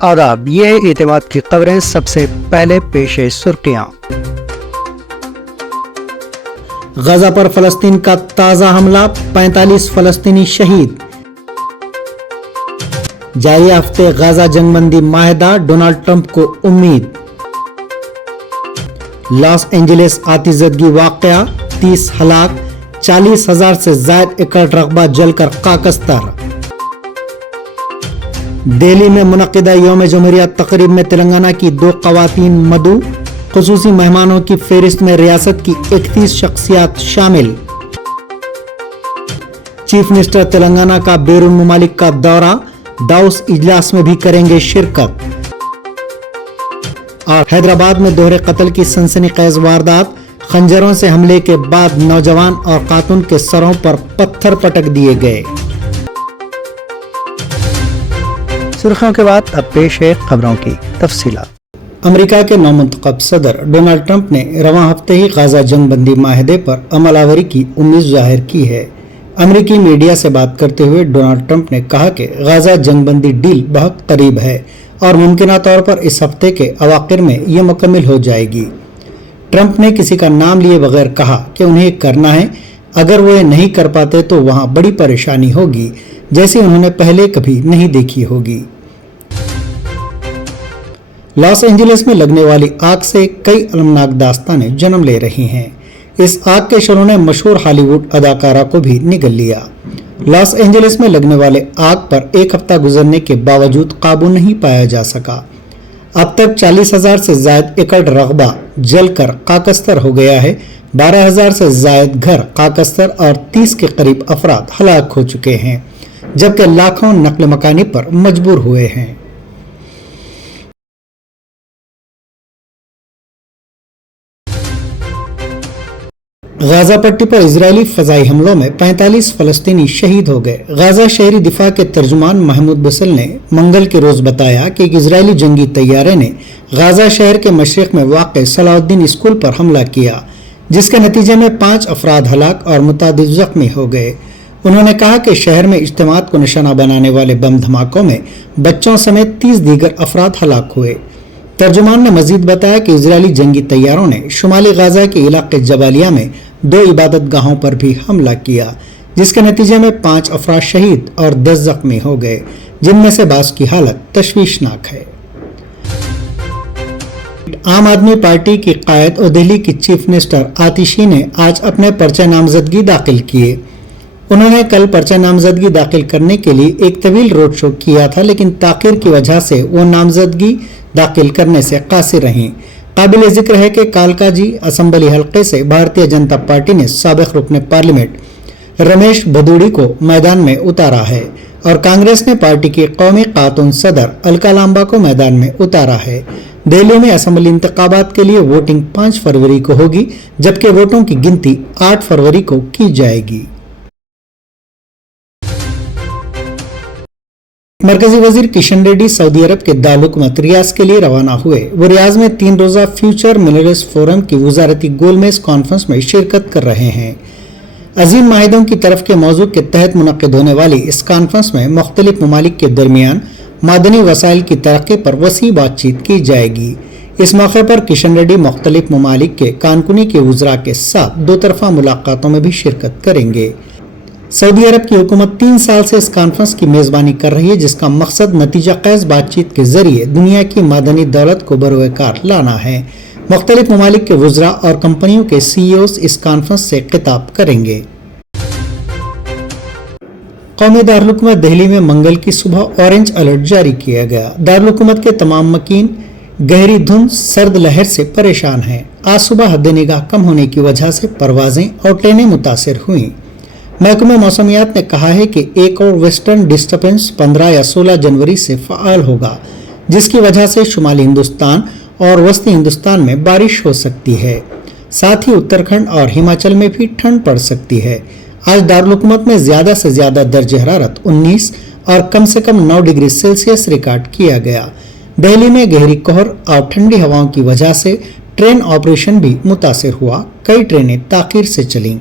آداب، یہ ہے اعتماد کی خبریں۔ سب سے پہلے پیش سرخیاں۔ غزہ پر فلسطین کا تازہ حملہ، 45 فلسطینی شہید۔ جاری ہفتے غزہ جنگ بندی معاہدہ، ڈونلڈ ٹرمپ کو امید۔ لاس اینجلس آتش زدگی واقعہ، 30 ہلاک، 40,000 سے زائد ایکڑ رقبہ جل کر خاکستر۔ دہلی میں منعقدہ یوم جمہوریہ تقریب میں تلنگانہ کی 2 خواتین مدعو، خصوصی مہمانوں کی فہرست میں ریاست کی 31 شخصیات شامل۔ چیف منسٹر تلنگانہ کا بیرون ممالک کا دورہ، داؤس اجلاس میں بھی کریں گے شرکت۔ اور حیدرآباد میں دوہرے قتل کی سنسنی خیز واردات، خنجروں سے حملے کے بعد نوجوان اور خاتون کے سروں پر پتھر پٹک دیے گئے۔ سرخیوں کے بعد اب پیش ہے خبروں کی تفصیلات۔ امریکہ کے نومنتخب صدر ڈونلڈ ٹرمپ نے رواں ہفتے ہی غزہ جنگ بندی معاہدے پر عمل آوری کی امید ظاہر کی ہے۔ امریکی میڈیا سے بات کرتے ہوئے ڈونلڈ ٹرمپ نے کہا کہ غزہ جنگ بندی ڈیل بہت قریب ہے اور ممکنہ طور پر اس ہفتے کے اواخر میں یہ مکمل ہو جائے گی۔ ٹرمپ نے کسی کا نام لیے بغیر کہا کہ انہیں کرنا ہے، اگر وہ یہ نہیں کر پاتے تو وہاں بڑی پریشانی ہوگی جیسی انہوں نے پہلے کبھی نہیں دیکھی ہوگی۔ لاس اینجلس میں لگنے والی آگ سے کئی المناک داستانیں جنم لے رہی ہیں۔ اس آگ کے شعلوں نے مشہور ہالی ووڈ اداکارہ کو بھی نگل لیا۔ لاس اینجلس میں لگنے والے آگ پر 1 ہفتہ گزرنے کے باوجود قابو نہیں پایا جا سکا۔ اب تک 40,000 سے زائد ایکڑ رقبہ جل کر خاکستر ہو گیا ہے، 12,000 سے زائد گھر خاکستر اور 30 کے قریب افراد ہلاک ہو چکے ہیں، جبکہ لاکھوں نقل مکانی پر مجبور ہوئے ہیں۔ غزہ پٹی پر اسرائیلی فضائی حملوں میں 45 فلسطینی شہید ہو گئے۔ غزہ شہری دفاع کے ترجمان محمود بسل نے منگل کے روز بتایا کہ ایک اسرائیلی جنگی طیارے نے غزہ شہر کے مشرق میں واقع صلاح الدین اسکول پر حملہ کیا، جس کے نتیجے میں 5 افراد ہلاک اور متعدد زخمی ہو گئے۔ انہوں نے کہا کہ شہر میں اجتماعات کو نشانہ بنانے والے بم دھماکوں میں بچوں سمیت 30 دیگر افراد ہلاک ہوئے۔ ترجمان نے مزید بتایا کہ اسرائیلی جنگی طیاروں نے شمالی غزہ کے علاقے جبالیہ میں 2 عبادت گاہوں پر بھی حملہ کیا، جس کے نتیجے میں 5 افراد شہید اور 10 زخمی ہو گئے، جن میں سے بعض کی حالت تشویشناک ہے۔ عام آدمی پارٹی کی قائد اور دہلی کی چیف منسٹر آتشی نے آج اپنے پرچہ نامزدگی داخل کیے۔ انہوں نے کل پرچہ نامزدگی داخل کرنے کے لیے ایک طویل روڈ شو کیا تھا، لیکن تاخیر کی وجہ سے وہ نامزدگی داخل کرنے سے قاصر رہیں۔ قابل ذکر ہے کہ کالکا جی اسمبلی حلقے سے بھارتیہ جنتا پارٹی نے سابق رکن پارلیمنٹ رمیش بھدوڑی کو میدان میں اتارا ہے اور کانگریس نے پارٹی کی قومی خاتون صدر الکا لامبا کو میدان میں اتارا ہے۔ دہلی میں اسمبلی انتخابات کے لیے ووٹنگ 5 فروری کو ہوگی، جبکہ ووٹوں کی گنتی 8 فروری کو کی جائے گی۔ مرکزی وزیر کشن ریڈی سعودی عرب کے دارالحکومت ریاض کے لیے روانہ ہوئے۔ وہ ریاض میں 3 روزہ فیوچر منرلز فورم کی وزارتی گول میز کانفرنس میں شرکت کر رہے ہیں۔ عظیم معاہدوں کی طرف کے موضوع کے تحت منعقد ہونے والی اس کانفرنس میں مختلف ممالک کے درمیان معدنی وسائل کی ترقی پر وسیع بات چیت کی جائے گی۔ اس موقع پر کشن ریڈی مختلف ممالک کے کانکنی کے وزراء کے ساتھ 2 طرفہ ملاقاتوں میں بھی شرکت کریں گے۔ سعودی عرب کی حکومت 3 سال سے اس کانفرنس کی میزبانی کر رہی ہے، جس کا مقصد نتیجہ خیز بات چیت کے ذریعے دنیا کی معدنی دولت کو بروئے کار لانا ہے۔ مختلف ممالک کے وزراء اور کمپنیوں کے سی ای اوز اس کانفرنس سے خطاب کریں گے۔ قومی دارالحکومت دہلی میں منگل کی صبح اورنج الرٹ جاری کیا گیا۔ دارالحکومت کے تمام مکین گہری دھند سرد لہر سے پریشان ہیں۔ آج صبح حد نگاہ کم ہونے کی وجہ سے پروازیں اور ٹرینیں متاثر ہوئیں۔ محکمہ موسمیات نے کہا ہے کہ ایک اور ویسٹرن ڈسٹربنس 15 یا 16 جنوری سے فعال ہوگا، جس کی وجہ سے شمالی ہندوستان اور وسطی ہندوستان میں بارش ہو سکتی ہے۔ ساتھ ہی اتراکھنڈ اور ہماچل میں بھی ٹھنڈ پڑ سکتی ہے۔ آج دارالحکومت میں زیادہ سے زیادہ درجہ حرارت 19 اور کم سے کم 9 ڈگری سیلسیس ریکارڈ کیا گیا۔ دہلی میں گہری کوہر اور ٹھنڈی ہواؤں کی وجہ سے ٹرین آپریشن بھی متاثر ہوا، کئی ٹرینیں تاخیر سے چلیں۔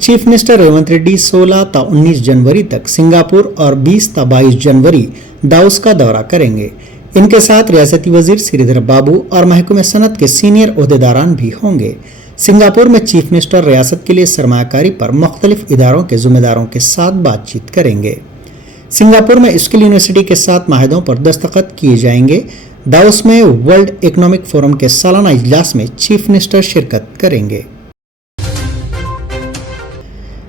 चीफ मिनिस्टर रेवंत रेड्डी 16 ता 19 जनवरी तक सिंगापुर और 20 ता 22 जनवरी दाउस का दौरा करेंगे। इनके साथ रियासती वजीर श्रीधर बाबू और महकमे सनत के सीनियर ओहदेदारान भी होंगे। सिंगापुर में चीफ मिनिस्टर रियासत के लिए सरमायाकारी पर मुख्तलिफ इदारों के जिम्मेदारों के साथ बातचीत करेंगे। सिंगापुर में स्किल यूनिवर्सिटी के साथ माहिदों पर दस्तखत किए जाएंगे। दाउस में वर्ल्ड इकोनॉमिक फोरम के सालाना इजलास में चीफ मिनिस्टर शिरकत करेंगे।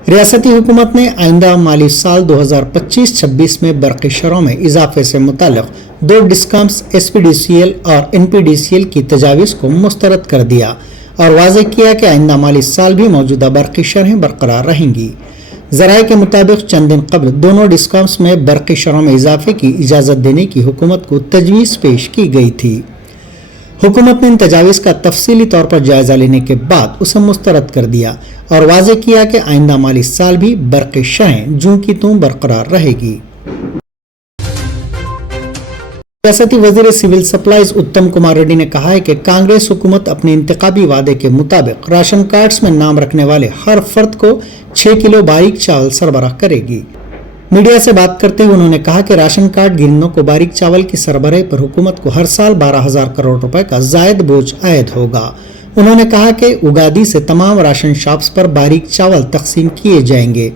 रियासती हुकूमत ने आइंदा माली साल 2025-26 में बरक़ी शरहों में इजाफे से मुताल्लिक़ 2 डिस्कॉम्स एसपीडीसीएल और एनपीडीसीएल की तजावीज़ को मुस्तरद कर दिया और वाज़ेह किया कि आइंदा माली साल भी मौजूदा बरक़ी शरहें बरकरार रहेंगी। ज़राए के मुताबिक चंद दिन कबल दोनों डिस्कॉम्स में बरक़ी शरहों में इजाफे की इजाज़त देने की हुकूमत को तजवीज़ पेश की गई थी। हुकूमत ने इन तजावीज़ का तफसीली तौर पर जायजा लेने के बाद उसे मुस्तरद कर दिया और वाज़ेह किया कि आइंदा माली साल भी बरक़ी शरहें जूं की तूं बरकरार रहेगी। रियासती वजीर सिविल सप्लाईज उत्तम कुमार रेड्डी ने कहा है कि कांग्रेस हुकूमत अपने इंतखाबी वादे के मुताबिक राशन कार्ड्स में नाम रखने वाले हर फर्द को 6 किलो बारीक चावल सरबराह करेगी। मीडिया से बात करते हुए उन्होंने कहा कि राशन कार्ड गिरनों को बारीक चावल की सरबराही पर हुकूमत को हर साल 12,000 करोड़ रुपए का जायद बोझ आयद होगा। उन्होंने कहा कि उगादी से तमाम राशन शॉप्स पर बारीक चावल तकसीम किए जाएंगे।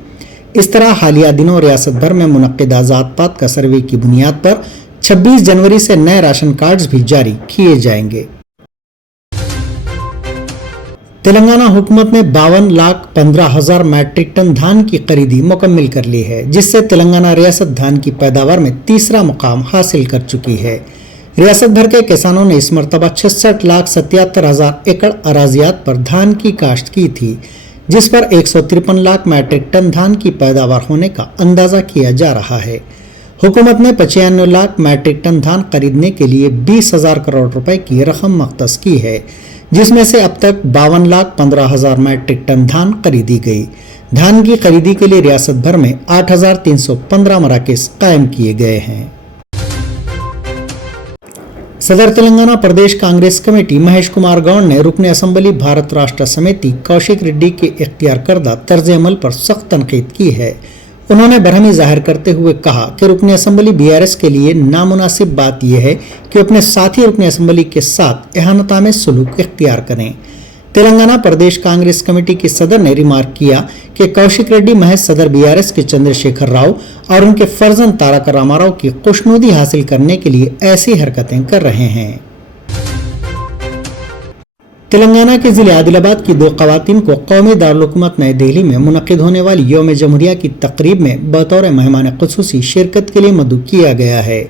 इस तरह हालिया दिनों रियासत भर में मुनक्किदा ज़ात पात का सर्वे की बुनियाद पर 26 जनवरी से नए राशन कार्ड्स भी जारी किए जाएंगे। तेलंगाना हुकूमत ने 52,15,000 मैट्रिक टन धान की खरीदी मुकम्मल कर ली है, जिससे तेलंगाना रियासत धान की पैदावार में तीसरा मुकाम हासिल कर चुकी है। रियासत भर के किसानों ने इस मरतबा 66,77,000 एकड़ अराजियात पर धान की काश्त की थी, जिस पर 153 लाख मैट्रिक टन धान की पैदावार होने का अंदाजा किया जा रहा है। हुकूमत ने 95 लाख मैट्रिक टन धान खरीदने के लिए 20,000 करोड़ रुपए की रकम मख्तस की है, जिसमें से अब तक 52,15,000 मैट्रिक टन धान खरीदी गई। धान की खरीदी के लिए रियासत भर में 8,315 मराकज़ कायम किए गए हैं। सदर तेलंगाना प्रदेश कांग्रेस कमेटी महेश कुमार गौड़ ने रुकन असम्बली भारत राष्ट्र समिति कौशिक रेड्डी के इख्तियार करदा तर्ज अमल पर सख्त तनकीद की है। उन्होंने बरहमी जाहिर करते हुए कहा कि रुकन असम्बली बीआरएस के लिए नामुनासिब बात यह है कि अपने साथी रुकन असम्बली के साथ एहानतामेज़ सलूक इख्तियार करें। तेलंगाना प्रदेश कांग्रेस कमेटी के सदर ने रिमार्क किया कि कौशिक रेड्डी महज सदर बीआरएस के चंद्रशेखर राव और उनके फर्जंद तारक रामाराव की खुशनुदी हासिल करने के लिए ऐसी हरकतें कर रहे हैं। तेलंगाना के जिले आदिलाबाद की 2 खवातीन को कौमी दारुल हुकूमत नई दिल्ली में मुनक्किद होने वाली यौम जमहूरिया की तकरीब में बतौर मेहमान खुसूसी शिरकत के लिए मदऊ किया गया है।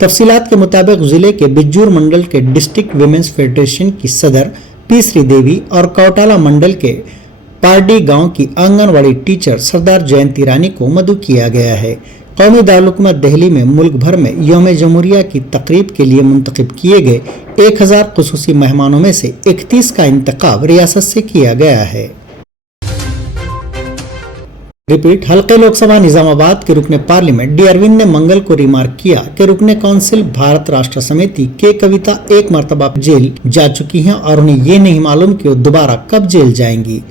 तफसीलात के मुताबिक जिले के बिज्जूर मंडल के डिस्ट्रिक्ट विमेंस फेडरेशन की सदर पी श्रीदेवी और कौटाला मंडल के पारडी गांव की आंगनवाड़ी टीचर सरदार जयंती रानी को मदऊ किया गया है। कौमी दारुल हुकूमत दिल्ली में मुल्क भर में यौम जमहूरिया की तकरीब के लिए मुंतखब किए गए 1000 खुसूसी मेहमानों में से 31 का इंतखाब रियासत से किया गया है। रिपीट हल्के लोकसभा निजामाबाद के रुकने पार्लियामेंट डी अरविंद ने मंगल को रिमार्क किया कि रुकने काउंसिल भारत राष्ट्र समिति के कविता एक मरतबा जेल जा चुकी हैं और उन्हें ये नहीं मालूम कि वो दोबारा कब जेल जाएंगी।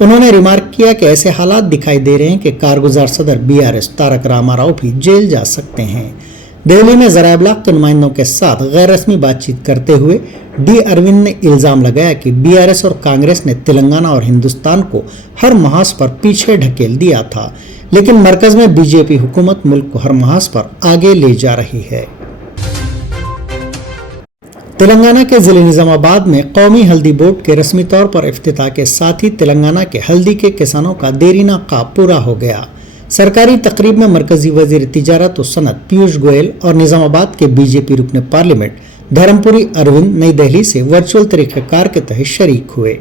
उन्होंने रिमार्क किया कि ऐसे हालात दिखाई दे रहे हैं कि कारगुजार सदर बीआरएस तारक रामाराव भी जेल जा सकते हैं। दिल्ली में ज़राए इब्लाग के नुमाइंदों के साथ गैर रस्मी बातचीत करते हुए डी अरविंद ने इल्ज़ाम लगाया कि बीआरएस और कांग्रेस ने तेलंगाना और हिंदुस्तान को हर महाज पर पीछे ढकेल दिया था, लेकिन मरकज में बीजेपी हुकूमत मुल्क को हर महाज पर आगे ले जा रही है। तेलंगाना के जिले निजामाबाद में कौमी हल्दी बोर्ड के रस्मी तौर पर इफ्तिताह के साथ ही तेलंगाना के हल्दी के किसानों का देरीना ख्वाब पूरा हो गया। सरकारी तकरीब में मरकजी वजीर तिजारत और सनत पीयूष गोयल और निजामाबाद के बीजेपी रुकने पार्लियामेंट धर्मपुरी अरविंद नई दिल्ली से वर्चुअल तरीक़ेकार के तहत शरीक हुए।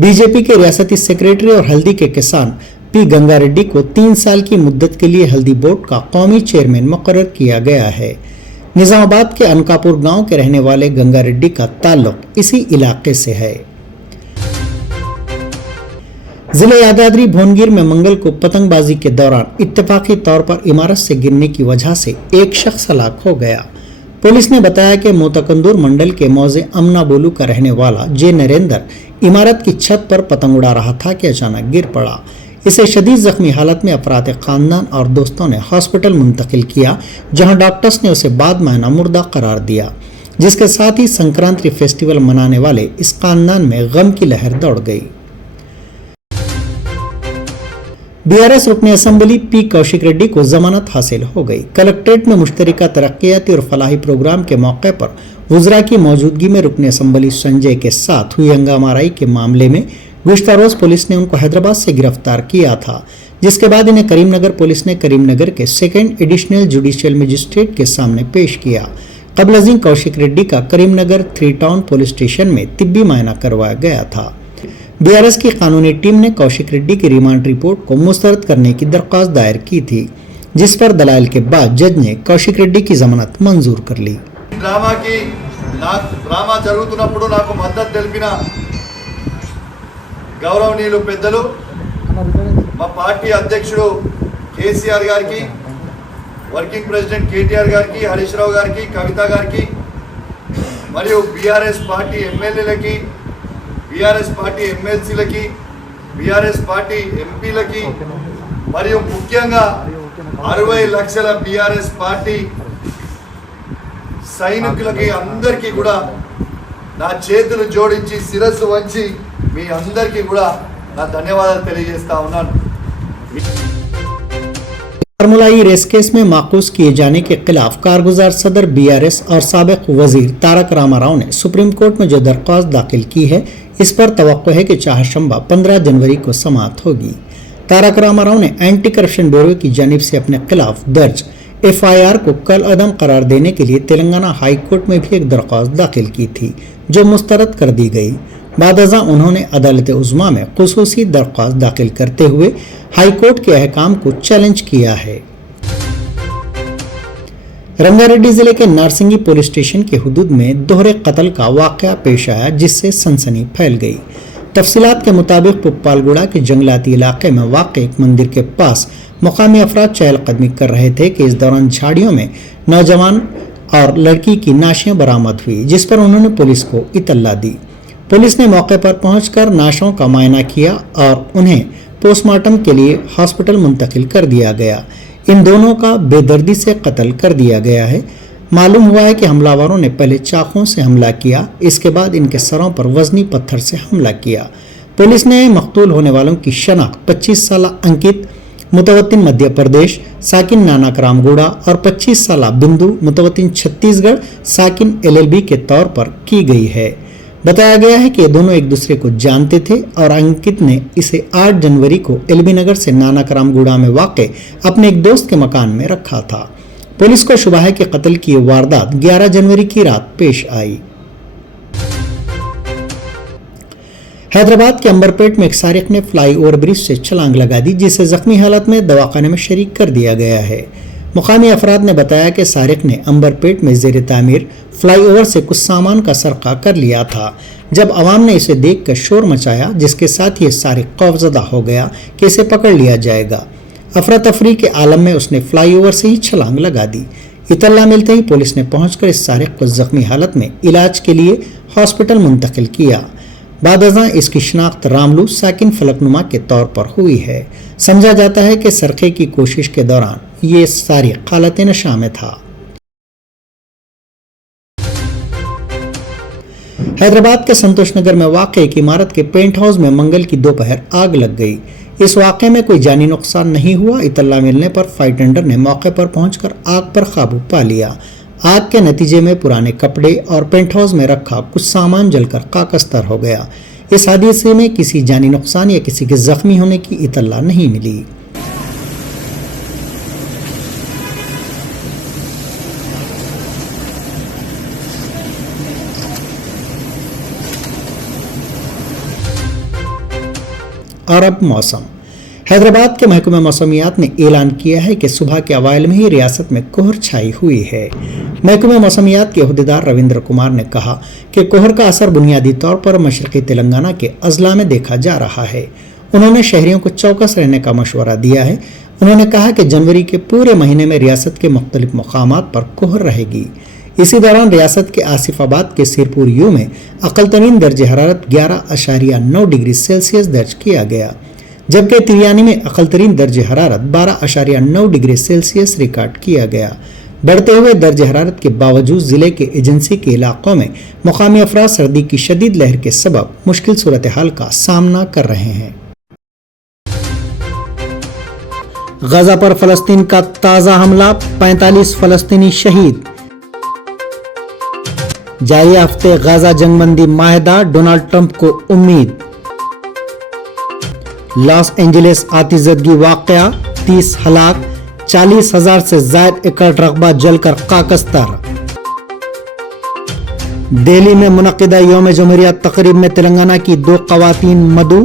बीजेपी के रियासती सेक्रेटरी और हल्दी के किसान पी गंगा रेड्डी को 3 साल की मुद्दत के लिए हल्दी बोर्ड का कौमी चेयरमैन मुकर्रर किया गया है। निजामाबाद के अनकापुर गांव के रहने वाले गंगा रेड्डी का ताल्लुक इसी इलाके से है। जिले यादाद्री भुवनगिर में मंगल को पतंगबाजी के दौरान इत्तेफाकी तौर पर इमारत से गिरने की वजह से एक शख्स हलाक हो गया। पुलिस ने बताया कि मोतकंदूर मंडल के मौजे अमना बोलू का रहने वाला जे नरेंद्र इमारत की छत पर पतंग उड़ा रहा था कि अचानक गिर पड़ा। इसे शदीद जख्मी हालत में अफराद खानदान और दोस्तों ने हॉस्पिटल मुंतकिल किया, जहां डॉक्टर्स ने उसे बाद मायना मुर्दा करार दिया, जिसके साथ ही संक्रांति फेस्टिवल मनाने वाले इस खानदान में गम की लहर दौड़ गई। बीआरएस रुकन असम्बली पी कौशिक रेड्डी को जमानत हासिल हो गई। कलेक्ट्रेट में मुश्तरका तरक्याती और फलाही प्रोग्राम के मौके पर वुज़रा की मौजूदगी में रुकन असम्बली संजय के साथ हुई हंगामाराई के मामले में गुज़श्ता रोज पुलिस ने उनको हैदराबाद से गिरफ्तार किया था, जिसके बाद इन्हें करीमनगर पुलिस ने करीमनगर के सेकेंड एडिशनल जुडिशियल मजिस्ट्रेट के सामने पेश किया। कबल अज़ीं कौशिक रेड्डी का करीमनगर 3 टाउन पुलिस स्टेशन में तिब्बी मायना करवाया गया था। बीआरएस की कानूनी टीम ने कौशिक रेड्डी की रिमांड रिपोर्ट को मुस्तरद करने की दरख्वास्त दायर की थी, जिस पर दलाइल के बाद जज ने कौशिक रेड्डी की जमानत मंजूर कर ली। డ్రామా జరుగుతున్నప్పుడు నాకు మద్దతు తెలిపిన గౌరవనీయులు పెద్దలు మా పార్టీ అధ్యక్షుడు కేసీఆర్ గారికి, వర్కింగ్ ప్రెసిడెంట్ కేటీఆర్ గారికి, హరీష్ రావు గారికి, కవిత గారికి మరియు బీఆర్ఎస్ పార్టీ ఎమ్మెల్యేలకి, బీఆర్ఎస్ పార్టీ ఎమ్మెల్సీలకి, బీఆర్ఎస్ పార్టీ ఎంపీలకి మరియు ముఖ్యంగా 60 లక్షల బీఆర్ఎస్ పార్టీ సైనికులకి అందరికీ కూడా నా చేతులు జోడించి శిరస్సు వంచి మీ అందరికీ కూడా నా ధన్యవాదాలు తెలియజేస్తా ఉన్నాను। फार्मूलाई रेस केस में माकूस किए जाने के खिलाफ कारगुजार सदर बीआरएस और साबिक वजीर तारक रामाराव ने सुप्रीम कोर्ट में जो दरख्वास्त दाखिल की है, इस पर तवक्को है कि चाहशंबा 15 जनवरी को समाप्त होगी। तारक रामाराव ने एंटी करप्शन ब्यूरो की जानिब से अपने खिलाफ दर्ज एफआईआर को कल अदम करार देने के लिए तेलंगाना हाई कोर्ट में भी एक दरख्वास्त दाखिल की थी, जो मुस्तरद कर दी गई। बादअज़ां उन्होंने अदालत उज़्मा में खुसूसी दरख्वास्त दाखिल करते हुए हाई कोर्ट के अहकाम को चैलेंज किया है। रंगारेड्डी जिले के नारसिंगी पुलिस स्टेशन के हुदूद में दोहरे कत्ल का वाक़या पेश आया, जिससे सनसनी फैल गई। तफसीलात के मुताबिक पुप्पालगुड़ा के जंगलाती इलाके में वाक़ एक मंदिर के पास मुकामी अफराद चहलकदमी कर रहे थे कि इस दौरान झाड़ियों में नौजवान और लड़की की नाशियां बरामद हुई, जिस पर उन्होंने पुलिस को इतला दी। पुलिस ने मौके पर पहुंचकर नाशों का मुआयना किया और उन्हें पोस्टमार्टम के लिए हॉस्पिटल मुंतकिल कर दिया गया। इन दोनों का बेदर्दी से कत्ल कर दिया गया है। मालूम हुआ है कि हमलावरों ने पहले चाकुओं से हमला किया, इसके बाद इनके सरों पर वजनी पत्थर से हमला किया। पुलिस ने मकतूल होने वालों की शनाख्त 25 साल अंकित मुतवत्तिन मध्य प्रदेश साकिन नानक रामगुड़ा और 25 साल बिंदु मुतवत्तिन छत्तीसगढ़ साकिन एलएलबी के तौर पर की गई है। बताया गया है कि ये दोनों एक दूसरे को जानते थे और अंकित ने इसे 8 जनवरी को एलबी नगर से नानक रामगुड़ा में वाक़े अपने एक दोस्त के मकान में रखा था। पुलिस को शुबा है कि कत्ल की वारदात 11 जनवरी की रात पेश आई। हैदराबाद के अंबरपेट में एक सारिक ने फ्लाई ओवर ब्रिज से छलांग लगा दी, जिसे जख्मी हालत में दवाखाने में शरीक कर दिया गया है। मुकामी अफराद ने बताया कि सारिक ने अंबरपेट में ज़ेर तामीर फ्लाईओवर से कुछ सामान का सरका कर लिया था। जब अवाम ने इसे देखकर शोर मचाया, जिसके साथ ही सारिक खौफजदा हो गया कि इसे पकड़ लिया जाएगा। अफरा तफरी के आलम में उसने फ्लाईओवर से ही छलांग लगा दी। इतला मिलते ही पुलिस ने पहुंचकर इस सारिक को जख्मी हालत में इलाज के लिए हॉस्पिटल मुंतकिल किया। बादअज़ां इसकी शनाख्त रामलू साकिन फलकनुमा के तौर पर हुई है। समझा जाता है कि सरखे की कोशिश के दौरान ये सारिक हालत नशा में था। हैदराबाद के संतोष नगर में वाक़ एक इमारत के पेंट हाउस में मंगल की दोपहर आग लग गई। इस वाक़े में कोई जानी नुकसान नहीं हुआ। इतला मिलने पर फायर टेंडर ने मौके पर पहुंचकर आग पर काबू पा लिया। आग के नतीजे में पुराने कपड़े और पेंट हाउस में रखा कुछ सामान जलकर खाकस्तर हो गया। इस हादसे में किसी जानी नुकसान या किसी के जख्मी होने की इतला नहीं मिली। और अब मौसम। हैदराबाद के महकमे मौसमियात ने ऐलान किया है कि सुबह के अवाइल में ही रियासत में कोहर छाई हुई है। महकमे मौसमियात के अहदेदार रविंद्र कुमार ने कहा कि कोहर का असर बुनियादी तौर पर मशरक़ी तेलंगाना के अजला में देखा जा रहा है। उन्होंने शहरियों को चौकस रहने का मशवरा दिया है। उन्होंने कहा कि जनवरी के पूरे महीने में रियासत के मुख्तलिफ मकामात पर कोहर रहेगी। इसी दौरान रियासत के आसिफाबाद के सिरपुर यू में अक़ल तरीन दर्ज हरारत 11.9 डिग्री सेल्सियस दर्ज किया गया। जबकि तिरियानी में अकल तरीन दर्ज हरारत 12.9 डिग्री सेल्सियस रिकॉर्ड किया गया। बढ़ते हुए दर्ज हरारत के बावजूद जिले के एजेंसी के इलाकों में मुकामी अफराद सर्दी की शदीद लहर के सबब मुश्किल सूरत हाल का सामना कर रहे हैं। गजा पर फलस्तीन का ताज़ा हमला, 45 फलस्तीनी शहीद। जारी हफ्ते गाजा जंगबंदी माहिदा, डोनाल्ड ट्रंप को उम्मीद। लॉस एंजलिस आतिशज़दगी वाक़या, 30 हलाक, 40,000 से ज़ायद एकड़ रकबा जलकर खाकस्तर। दिल्ली में मुनक़िदा यौम जमहूरिया तक़रीब में तेलंगाना की 2 ख़वातीन मदऊ,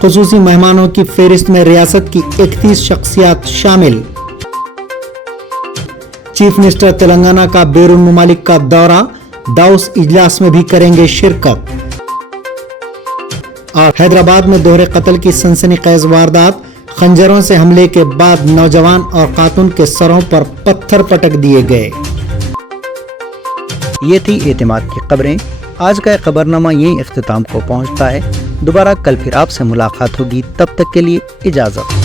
ख़ुसूसी मेहमानों की फहरिस्त में रियासत की 31 शख्सियात शामिल। चीफ मिनिस्टर तेलंगाना का बैरून मुमालिक का दौरा, दाउस इजलास में भी करेंगे शिरकत। और हैदराबाद में दोहरे कत्ल की सनसनीखेज वारदात, खंजरों से हमले के बाद नौजवान और खातून के सरों पर पत्थर पटक दिए गए। ये थी एतमाद की खबरें। आज का खबरनामा यहीं इख्तिताम को पहुंचता है। दोबारा कल फिर आपसे मुलाकात होगी, तब तक के लिए इजाजत।